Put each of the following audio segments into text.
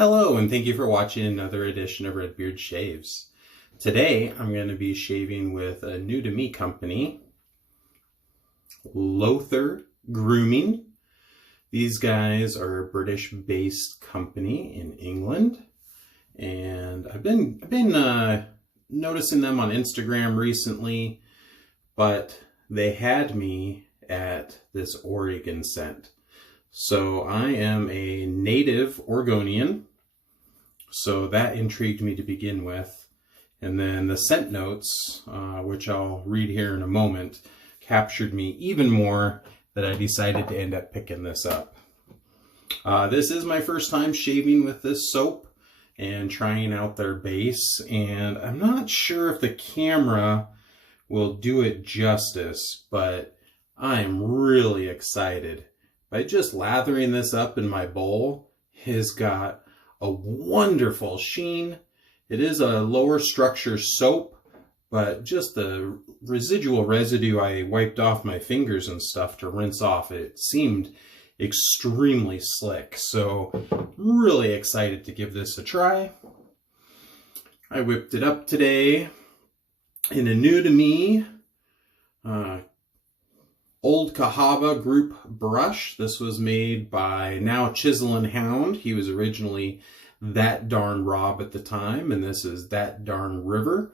Hello, and thank you for watching another edition of Redbeard Shaves. Today, I'm going to be shaving with a new to me company, Lothur Grooming. These guys are a British-based company in England, and I've been noticing them on Instagram recently, but they had me at this Oregon scent. So I am a native Oregonian, so that intrigued me to begin with. And then the scent notes, which I'll read here in a moment, captured me even more that I decided to end up picking this up. This is my first time shaving with this soap and trying out their base, and I'm not sure if the camera will do it justice, but I'm really excited. By just lathering this up in my bowl, it's got a wonderful sheen. It is a lower structure soap, but just the residual residue I wiped off my fingers and stuff to rinse off, it seemed extremely slick. So really excited to give this a try. I whipped it up today in a new to me Old Cahaba Group brush. This was made by now Chisel and Hound. He was originally That Darn Rob at the time, and this is That Darn River.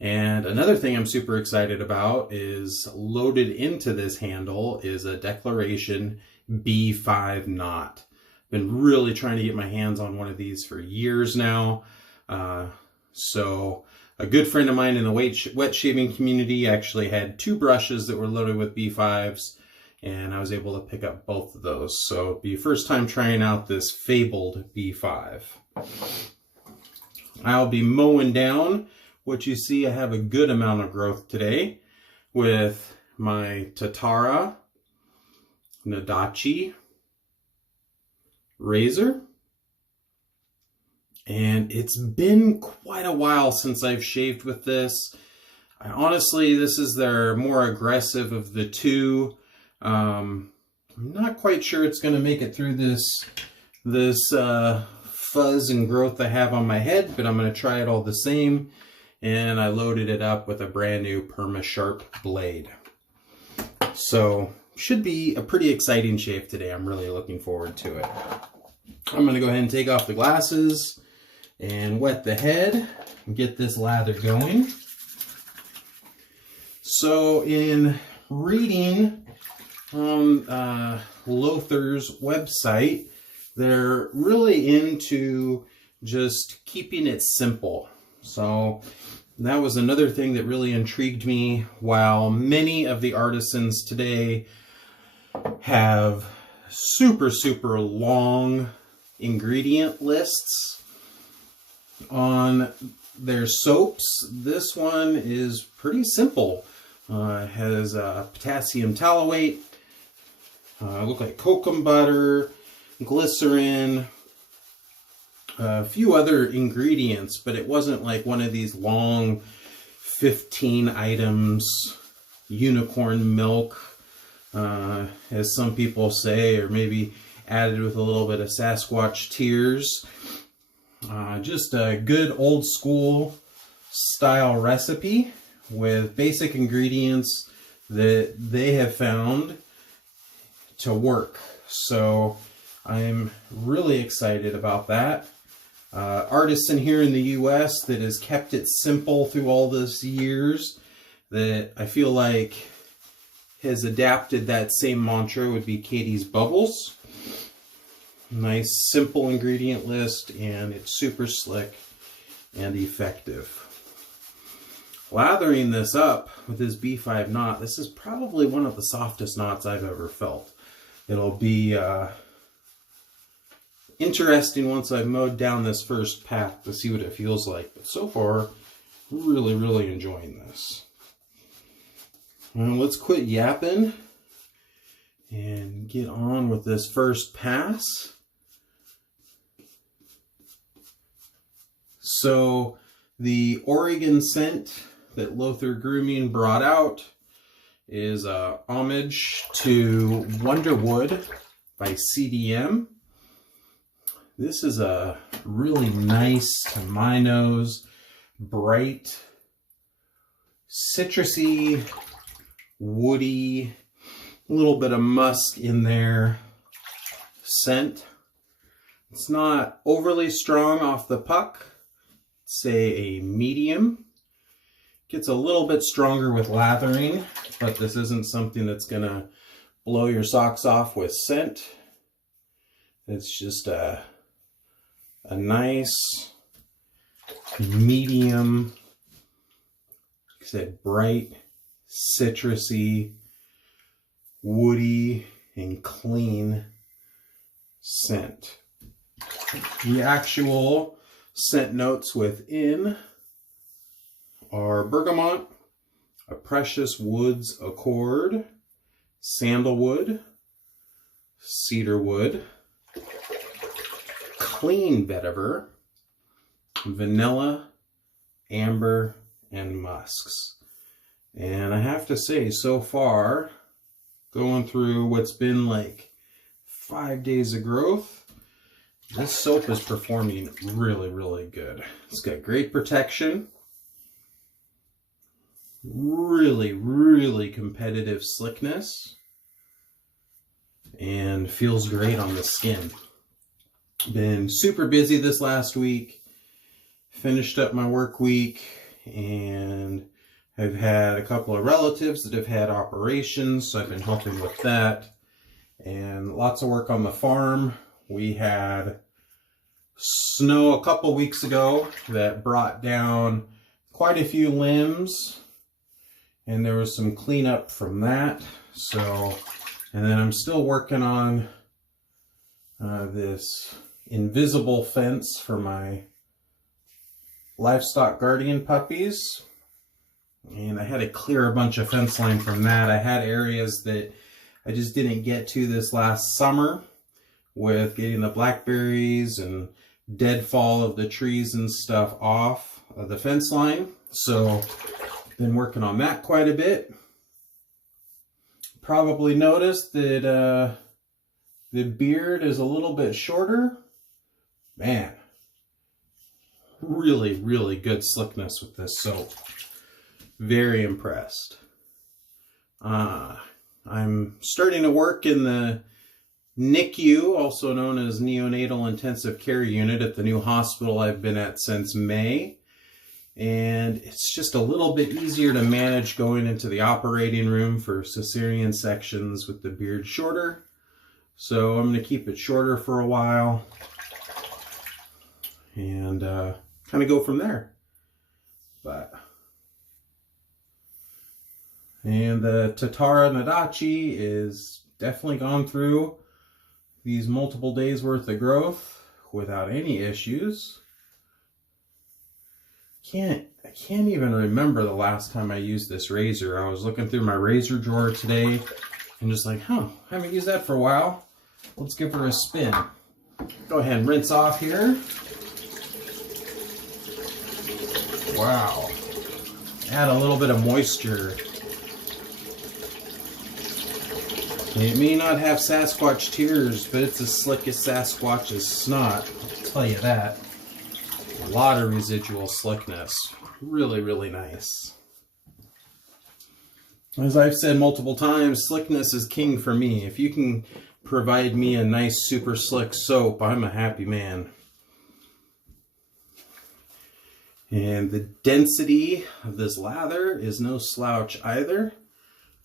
And another thing I'm super excited about is loaded into this handle is a Declaration B5 knot. Been really trying to get my hands on one of these for years now. So a good friend of mine in the wet shaving community actually had two brushes that were loaded with B5s, and I was able to pick up both of those. So it'll be first time trying out this fabled B5. I'll be mowing down what you see. I have a good amount of growth today with my Tatara Nodachi razor. And it's been quite a while since I've shaved with this. Honestly, this is their more aggressive of the two. I'm not quite sure it's going to make it through this fuzz and growth I have on my head, but I'm going to try it all the same. And I loaded it up with a brand new Perma sharp blade. So should be a pretty exciting shave today. I'm really looking forward to it. I'm going to go ahead and take off the glasses and wet the head and get this lather going. So in reading on Lothur's website, they're really into just keeping it simple. So that was another thing that really intrigued me. While many of the artisans today have super long ingredient lists on their soaps, this one is pretty simple. It has potassium tallowate, look like cocoa butter, glycerin, a few other ingredients, but it wasn't like one of these long 15 items unicorn milk, as some people say, or maybe added with a little bit of Sasquatch tears. Just a good old school style recipe with basic ingredients that they have found to work. So I'm really excited about that. Artisan here in the US that has kept it simple through all those years, that I feel like has adapted that same mantra, would be Katie's Bubbles. Nice simple ingredient list, and it's super slick and effective. Lathering this up with this B5 knot, this is probably one of the softest knots I've ever felt. It'll be interesting once I've mowed down this first pack to see what it feels like. But so far, really enjoying this. Well, let's quit yapping and get on with this first pass. So the Oregon scent that Lothur Grooming brought out is homage to Wonderwood by CDM. This is a really nice, to my nose, bright, citrusy, woody, a little bit of musk in there scent. It's not overly strong off the puck. Say a medium. Gets a little bit stronger with lathering, but this isn't something that's gonna blow your socks off with scent. It's just a nice medium, like I said, bright, citrusy, woody, and clean scent. The actual scent notes within are bergamot, a precious woods accord, sandalwood, cedarwood, clean vetiver, vanilla, amber, and musks. And I have to say, so far, going through what's been like 5 days of growth, this soap is performing really, really good. It's got great protection. Really, really competitive slickness. And feels great on the skin. Been super busy this last week. Finished up my work week. And I've had a couple of relatives that have had operations. So I've been helping with that. And lots of work on the farm. We had snow a couple weeks ago that brought down quite a few limbs, and there was some cleanup from that. So, and then I'm still working on this invisible fence for my livestock guardian puppies, and I had to clear a bunch of fence line from that. I had areas that I just didn't get to this last summer with getting the blackberries and deadfall of the trees and stuff off of the fence line. So been working on that quite a bit. Probably noticed that the beard is a little bit shorter. Man, really, really good slickness with this soap. Very impressed. I'm starting to work in the NICU, also known as Neonatal Intensive Care Unit, at the new hospital I've been at since May. And it's just a little bit easier to manage going into the operating room for cesarean sections with the beard shorter. So I'm going to keep it shorter for a while and kind of go from there. And the Tatara Nodachi is definitely gone through these multiple days worth of growth without any issues. I can't even remember the last time I used this razor. I was looking through my razor drawer today and just like, I haven't used that for a while. Let's give her a spin. Go ahead and rinse off here. Wow. Add a little bit of moisture. It may not have Sasquatch tears, but it's as slick as Sasquatch's snot. I'll tell you that. A lot of residual slickness. Really, really nice. As I've said multiple times, slickness is king for me. If you can provide me a nice super slick soap, I'm a happy man. And the density of this lather is no slouch either.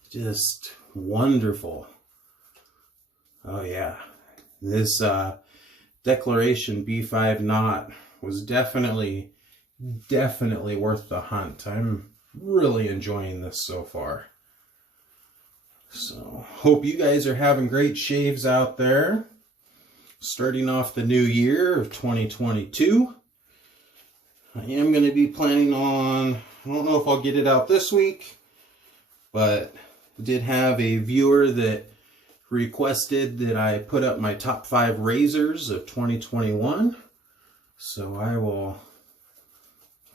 Just wonderful. Oh yeah. This Declaration B5 knot was definitely worth the hunt. I'm really enjoying this so far. So, hope you guys are having great shaves out there. Starting off the new year of 2022. I am going to be planning on, I don't know if I'll get it out this week, but I did have a viewer that requested that I put up my top 5 razors of 2021. So I will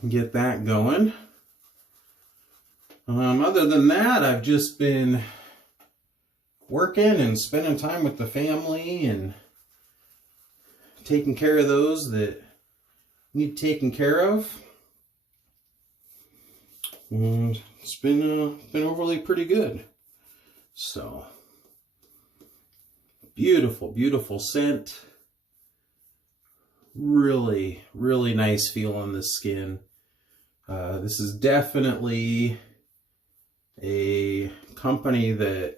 get that going. Other than that, I've just been working and spending time with the family and taking care of those that need taken care of. And it's been overly pretty good. So, beautiful, beautiful scent. Really, really nice feel on the skin. This is definitely a company that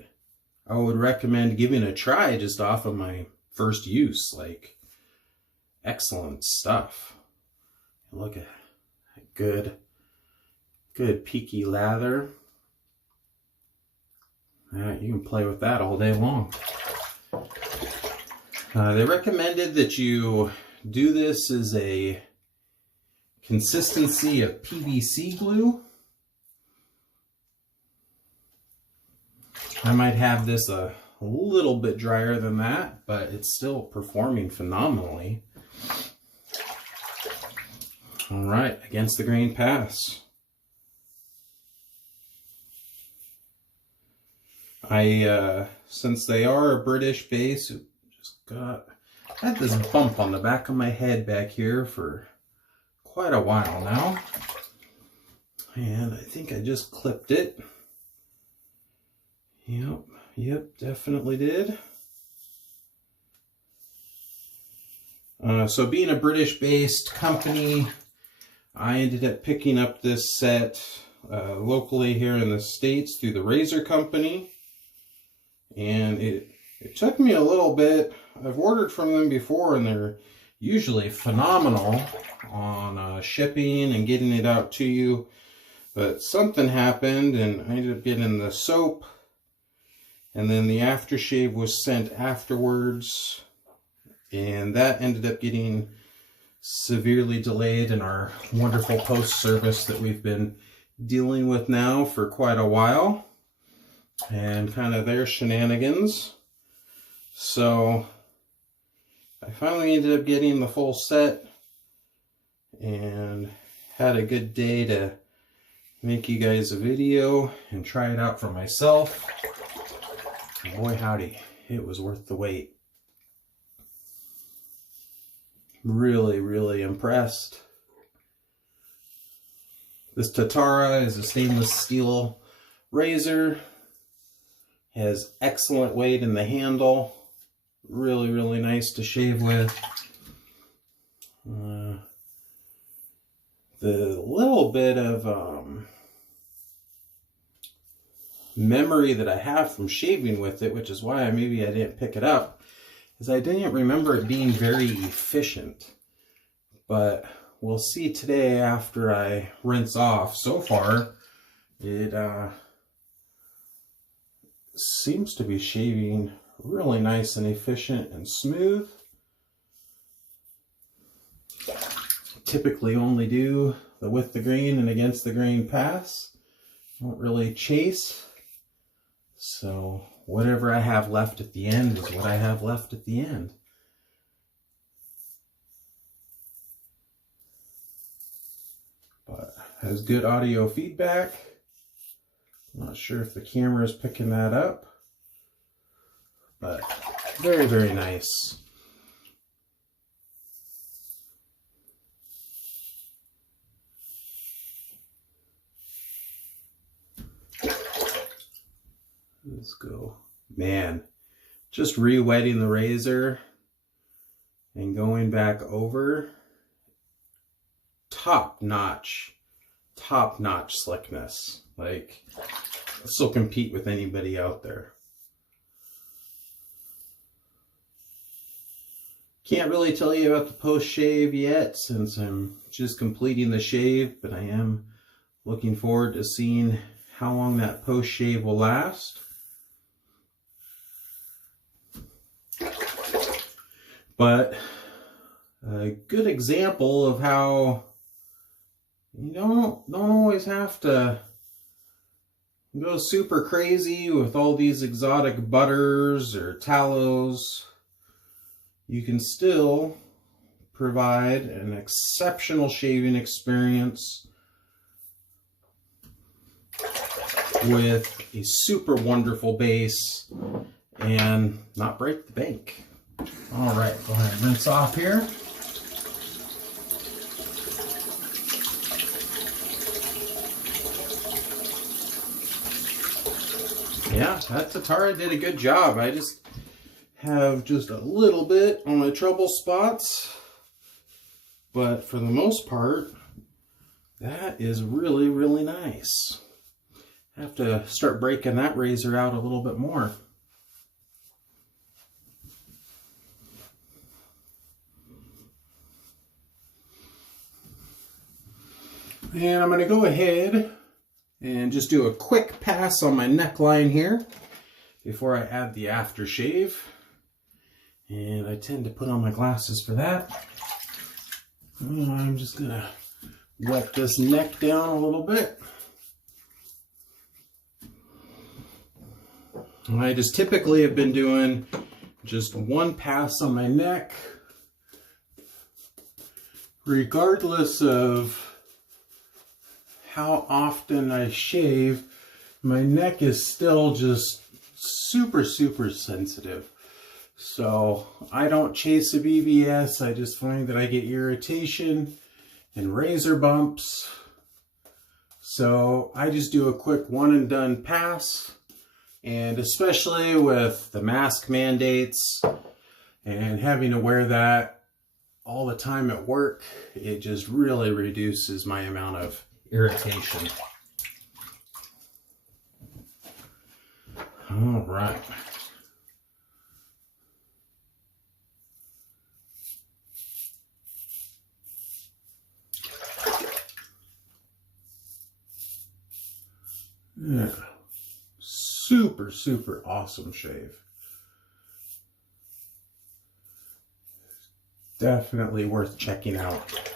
I would recommend giving a try just off of my first use. Like, excellent stuff. Look at good peaky lather. You can play with that all day long. They recommended that you do this as a consistency of PVC glue. I might have this a little bit drier than that, but it's still performing phenomenally. All right, against the grain pass. Since they are a British base, I had this bump on the back of my head back here for quite a while now. And I think I just clipped it. Yep, definitely did. So being a British-based company, I ended up picking up this set locally here in the States through the Razor Company. And it took me a little bit. I've ordered from them before, and they're usually phenomenal on shipping and getting it out to you. But something happened, and I ended up getting the soap. And then the aftershave was sent afterwards. And that ended up getting severely delayed in our wonderful post service that we've been dealing with now for quite a while. And kind of their shenanigans. So I finally ended up getting the full set and had a good day to make you guys a video and try it out for myself. And boy howdy, it was worth the wait. Really, really impressed. This Tatara is a stainless steel razor. Has excellent weight in the handle. Really, really nice to shave with. The little bit of memory that I have from shaving with it, which is why maybe I didn't pick it up, is I didn't remember it being very efficient. But we'll see today after I rinse off. So far, it seems to be shaving really nice and efficient and smooth. Typically only do the with the grain and against the grain pass. Don't really chase. So whatever I have left at the end is what I have left at the end. But has good audio feedback. I'm not sure if the camera is picking that up, but very, very nice. Let's go. Man, just re-wetting the razor and going back over, top-notch slickness. Like, this will compete with anybody out there. Can't really tell you about the post-shave yet since I'm just completing the shave, but I am looking forward to seeing how long that post-shave will last. But a good example of how you don't always have to go super crazy with all these exotic butters or tallows. You can still provide an exceptional shaving experience with a super wonderful base and not break the bank. All right, go ahead and rinse off here. Yeah, that Tatara did a good job. I just have just a little bit on my trouble spots, but for the most part, that is really, really nice. I have to start breaking that razor out a little bit more. And I'm going to go ahead and just do a quick pass on my neckline here before I add the aftershave. And I tend to put on my glasses for that. I'm just going to wet this neck down a little bit. I just typically have been doing just one pass on my neck, regardless of how often I shave. My neck is still just super, super sensitive. So I don't chase a BBS. I just find that I get irritation and razor bumps. So I just do a quick one and done pass. And especially with the mask mandates and having to wear that all the time at work, it just really reduces my amount of irritation. All right. Yeah. Super, super awesome shave. Definitely worth checking out.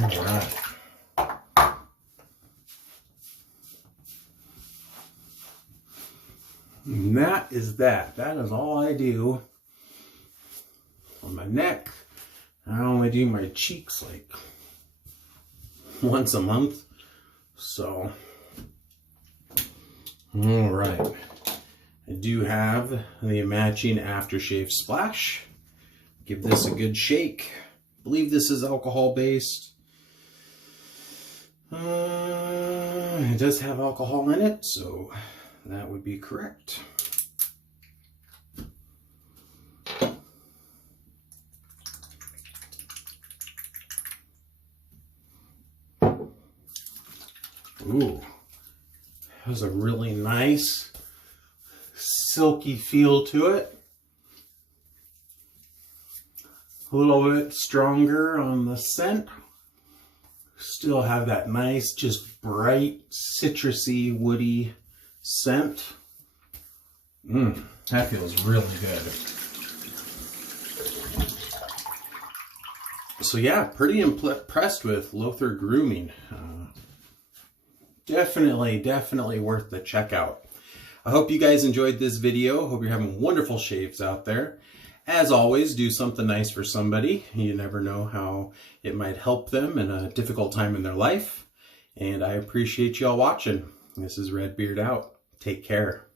All right. And that is that. That is all I do on my neck. I only do my cheeks like once a month. So, all right. I do have the matching aftershave splash. Give this a good shake. I believe this is alcohol based. It does have alcohol in it, so that would be correct. Ooh, has a really nice silky feel to it. A little bit stronger on the scent. Still have that nice, just bright, citrusy, woody scent. That feels really good. So yeah, pretty impressed with Lothur Grooming. Definitely worth the checkout. I hope you guys enjoyed this video. Hope you're having wonderful shaves out there. As always, do something nice for somebody. You never know how it might help them in a difficult time in their life. And I appreciate y'all watching. This is Redbeard out. Take care.